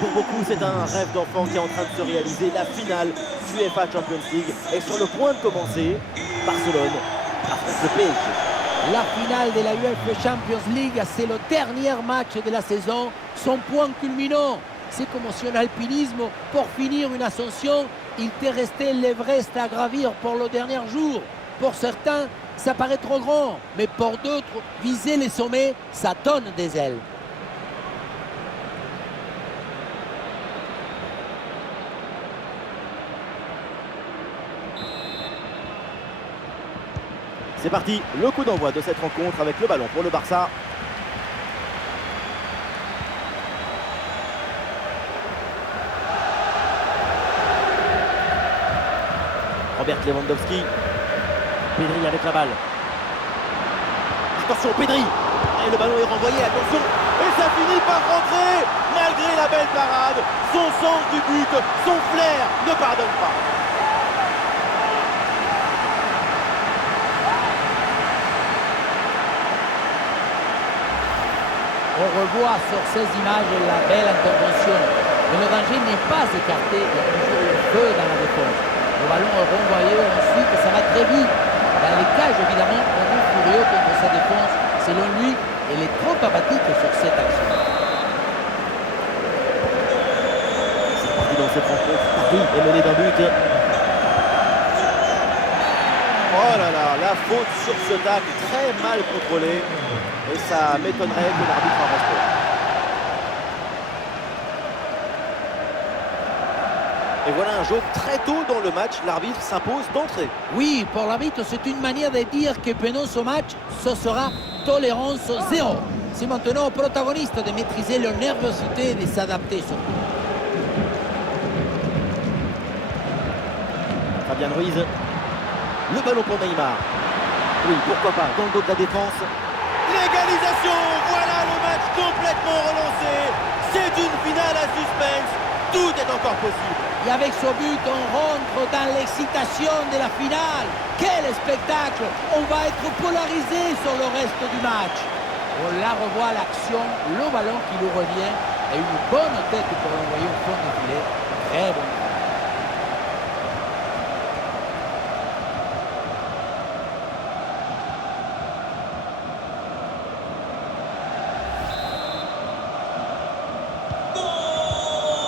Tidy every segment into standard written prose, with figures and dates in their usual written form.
Pour beaucoup, c'est un rêve d'enfant qui est en train de se réaliser. La finale du UEFA Champions League est sur le point de commencer. Barcelone affronte le PSG. La finale de la UEFA Champions League, c'est le dernier match de la saison, son point culminant. C'est comme sur l'alpinisme, pour finir une ascension, il te restait l'Everest à gravir pour le dernier jour. Pour certains, ça paraît trop grand, mais pour d'autres, viser les sommets, ça donne des ailes. C'est parti, le coup d'envoi de cette rencontre avec le ballon pour le Barça. Robert Lewandowski. Pedri avec la balle. Attention, Pedri. Et le ballon est renvoyé, attention. Et ça finit par rentrer. Malgré la belle parade, son sens du but, son flair ne pardonne pas. On revoit sur ces images la belle intervention. Mais le danger n'est pas écarté, il y a toujours le feu dans la défense. Le ballon est renvoyé, ensuite ça va très vite. Dans les cages, évidemment, on est furieux contre sa défense. Selon lui, elle est trop apathique sur cette action. C'est parti dans cette rencontre. Paris est mené d'un but. Oh là là, la faute sur ce tacle très mal contrôlé. Et ça m'étonnerait que l'arbitre en reste là. Et voilà un jeu très tôt dans le match, l'arbitre s'impose d'entrée. Oui, pour l'arbitre, c'est une manière de dire que pendant ce match, ce sera tolérance zéro. C'est maintenant au protagoniste de maîtriser leur nervosité et de s'adapter surtout. Fabian Ruiz. Le ballon pour Neymar. Oui, pourquoi pas, dans le dos de la défense. L'égalisation, voilà le match complètement relancé. C'est une finale à suspense, tout est encore possible. Et avec ce but, on rentre dans l'excitation de la finale. Quel spectacle! On va être polarisé sur le reste du match. On la revoit à l'action, le ballon qui lui revient et une bonne tête pour l'envoyer au fond du filet. Très bon.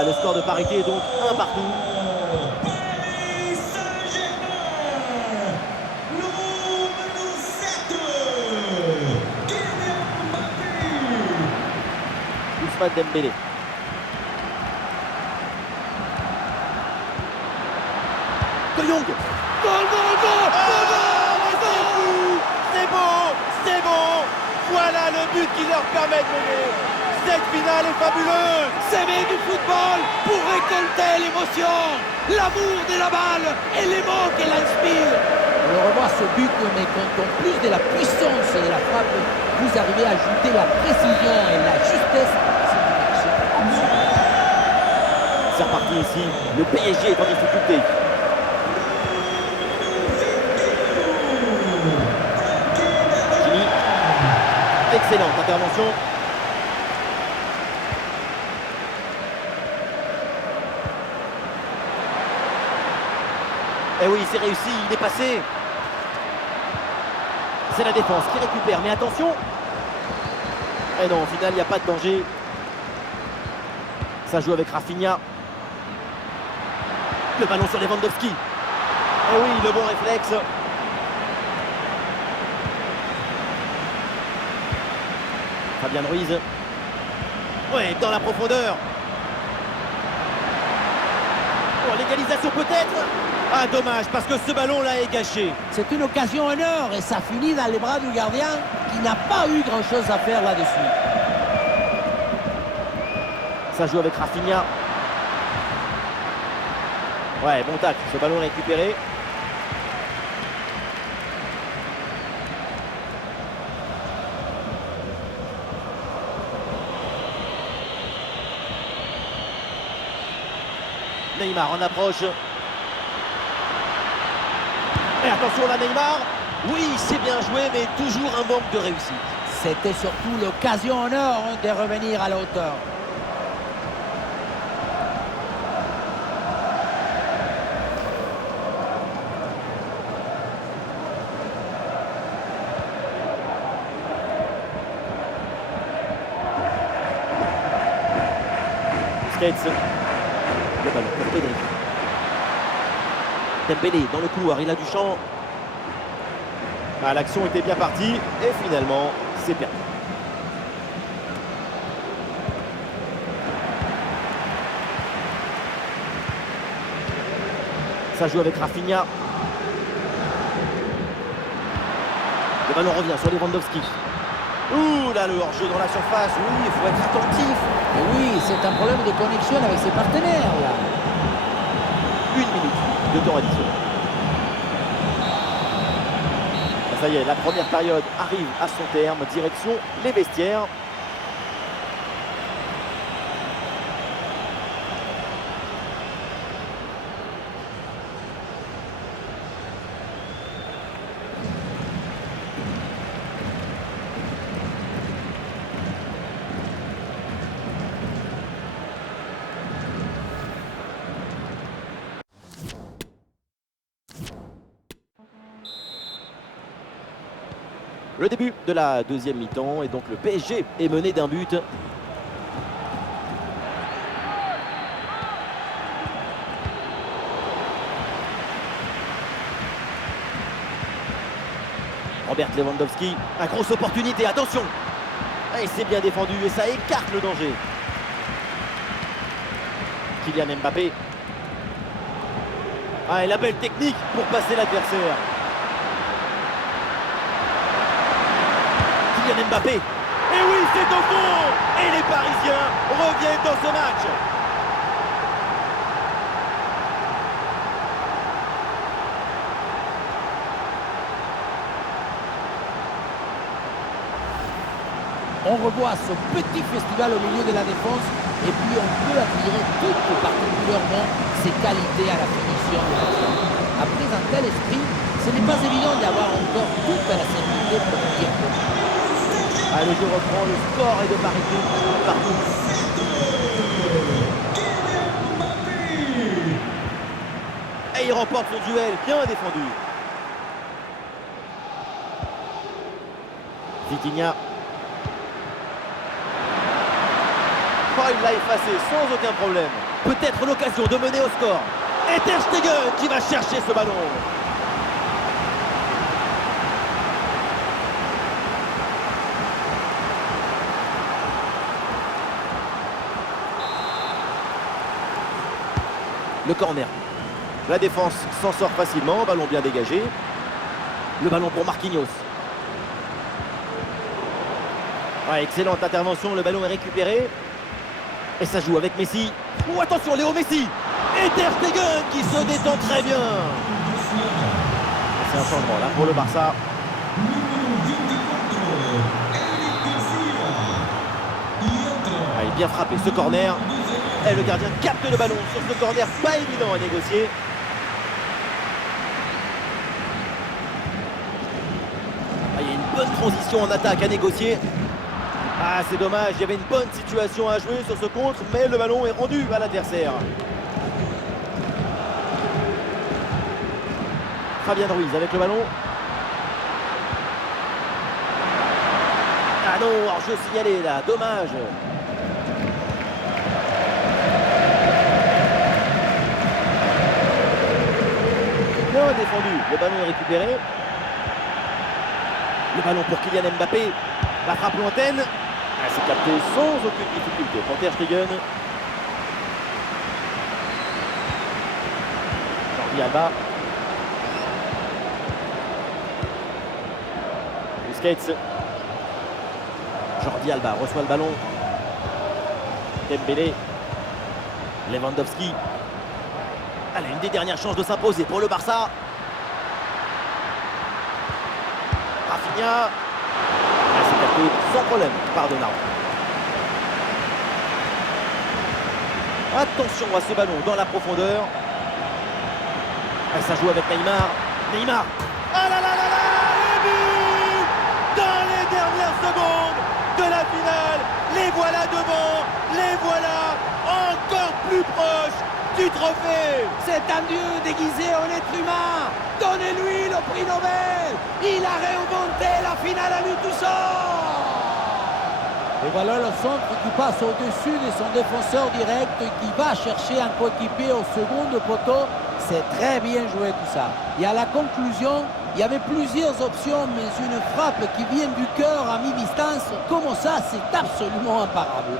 Ah, le score de parité est donc 1 partout. Ousmane Dembélé. De Jong. Goal, goal, goal, c'est beau, c'est bon. Voilà le but qui leur permet de mener. Cette finale est fabuleuse. S'aimer du football pour récolter l'émotion, l'amour de la balle et les mots qu'elle inspire. On revoit ce but, mais quand en plus de la puissance de la frappe, vous arrivez à ajouter la précision et la justesse. C'est une action absolue. C'est reparti ici. Le PSG est en difficulté. Hakimi. Excellente intervention. Eh oui, c'est réussi, il est passé. C'est la défense qui récupère, mais attention. Eh non, au final, il n'y a pas de danger. Ça joue avec Rafinha. Le ballon sur Lewandowski. Eh oui, le bon réflexe. Fabian Ruiz. Ouais, dans la profondeur. Oh, l'égalisation peut-être. Ah, dommage, parce que ce ballon-là est gâché. C'est une occasion en or et ça finit dans les bras du gardien qui n'a pas eu grand-chose à faire là-dessus. Ça joue avec Rafinha. Ouais, bon tacle, ce ballon est récupéré. Neymar en approche. Et attention là, Neymar. Oui, c'est bien joué, mais toujours un manque de réussite. C'était surtout l'occasion en or de revenir à la hauteur. Busquets. Le ballon pour Pedri. Dembélé dans le couloir, il a du champ. Ah, l'action était bien partie et finalement c'est perdu. Ça joue avec Rafinha. Le ballon revient sur Lewandowski. Ouh là, le hors-jeu dans la surface. Oui, il faut être attentif. Et oui, c'est un problème de connexion avec ses partenaires là. 1 minute de temps additionnel. Ça y est, la première période arrive à son terme. Direction les vestiaires. Le début de la deuxième mi-temps et donc le PSG est mené d'un but. Robert Lewandowski, une grosse opportunité, attention. Et c'est bien défendu et ça écarte le danger. Kylian Mbappé. Ah, et la belle technique pour passer l'adversaire. Kylian Mbappé. Et oui, c'est au fond. Et les Parisiens reviennent dans ce match. On revoit ce petit festival au milieu de la défense et puis on peut admirer tout particulièrement ses qualités à la finition de l'action. Après un tel esprit, ce n'est pas évident d'avoir encore toute la sérénité pour dire que... Ah, le jeu reprend, le score est de parité partout. Et il remporte son duel, bien défendu. Vitinha. Oh, il l'a effacé sans aucun problème. Peut-être l'occasion de mener au score. Et Ter Stegen qui va chercher ce ballon. Le corner. La défense s'en sort facilement, ballon bien dégagé. Le ballon pour Marquinhos. Ouais, excellente intervention, le ballon est récupéré. Et ça joue avec Messi. Oh, attention, Léo Messi. Et Ter Stegen qui se détend très bien. C'est un changement là pour le Barça. Ah, il est bien frappé ce corner. Et le gardien capte le ballon sur ce corner, pas évident à négocier. Ah, il y a une bonne transition en attaque à négocier. Ah, c'est dommage, il y avait une bonne situation à jouer sur ce contre, mais le ballon est rendu à l'adversaire. Fabien Ruiz avec le ballon. Ah non, hors-jeu signalé là, dommage. Bien défendu, le ballon est récupéré. Le ballon pour Kylian Mbappé. La frappe lointaine. Ah, c'est capté sans aucune difficulté pour Ter Stegen. Jordi Alba. Busquets. Jordi Alba reçoit le ballon. Dembélé. Lewandowski. Allez, une des dernières chances de s'imposer pour le Barça. Rafinha. C'est capté sans problème par Donnarumma. Attention à ce ballon dans la profondeur. Et ça joue avec Neymar. Neymar. Ah là là là là, le but dans les dernières secondes de la finale. Les voilà devant, les voilà encore plus proches du trophée. C'est un dieu déguisé en être humain. Donnez-lui le prix Nobel. Il a réinventé la finale à lui tout seul. Et voilà le centre qui passe au-dessus de son défenseur direct et qui va chercher un coéquipier au second poteau. C'est très bien joué tout ça. Et à la conclusion, il y avait plusieurs options, mais une frappe qui vient du cœur à mi-distance, comme ça, c'est absolument imparable.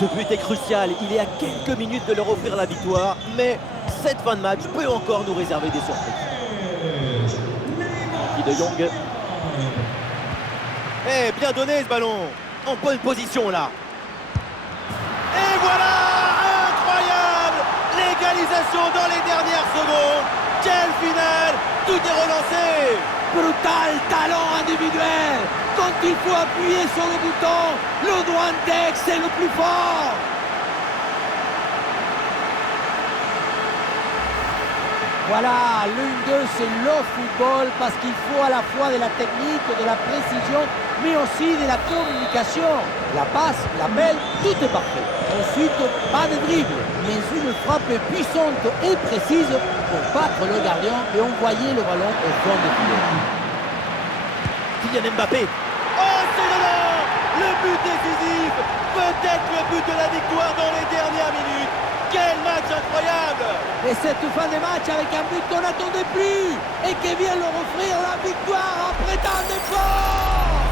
Ce but est crucial, il est à quelques minutes de leur offrir la victoire, mais cette fin de match peut encore nous réserver des surprises. De Jong. Eh, bien donné ce ballon, en bonne position là. Et voilà, incroyable, l'égalisation dans les dernières secondes. Quelle finale, tout est relancé. Brutal talent individuel. Quand il faut appuyer sur le bouton, le Douantex est le plus fort. Voilà, l'une d'eux, c'est le football parce qu'il faut à la fois de la technique, de la précision, mais aussi de la communication. La passe, l'appel, tout est parfait. Ensuite, pas de dribble, mais une frappe puissante et précise pour battre le gardien et envoyer le ballon au fond de filet. Kylian Mbappé. Oh, c'est dedans! Le but décisif! Peut-être le but de la victoire dans les dernières minutes! Quel match incroyable! Et cette fin de match avec un but qu'on n'attendait plus et qui vient leur offrir la victoire après tant d'efforts!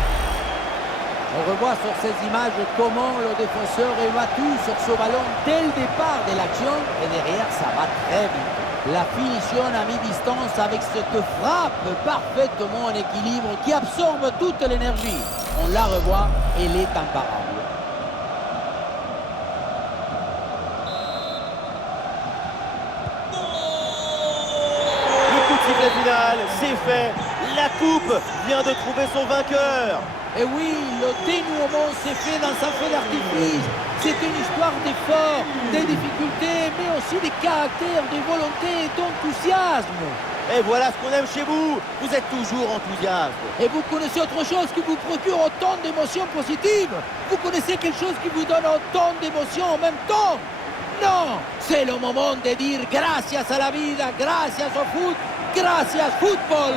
On revoit sur ces images comment le défenseur est battu sur ce ballon dès le départ de l'action et derrière ça va très vite. La finition à mi-distance avec cette frappe parfaitement en équilibre qui absorbe toute l'énergie. On la revoit, elle est imparable. Le coup de sifflet final, c'est fait. La coupe vient de trouver son vainqueur. Et oui, le dénouement s'est fait dans un feu d'artifice. C'est une histoire d'efforts, des difficultés, mais aussi des caractères, de volonté et d'enthousiasme. Et voilà ce qu'on aime chez vous. Vous êtes toujours enthousiaste. Et vous connaissez autre chose qui vous procure autant d'émotions positives? Vous connaissez quelque chose qui vous donne autant d'émotions en même temps? Non, c'est le moment de dire gracias a la vida, gracias au foot, gracias football.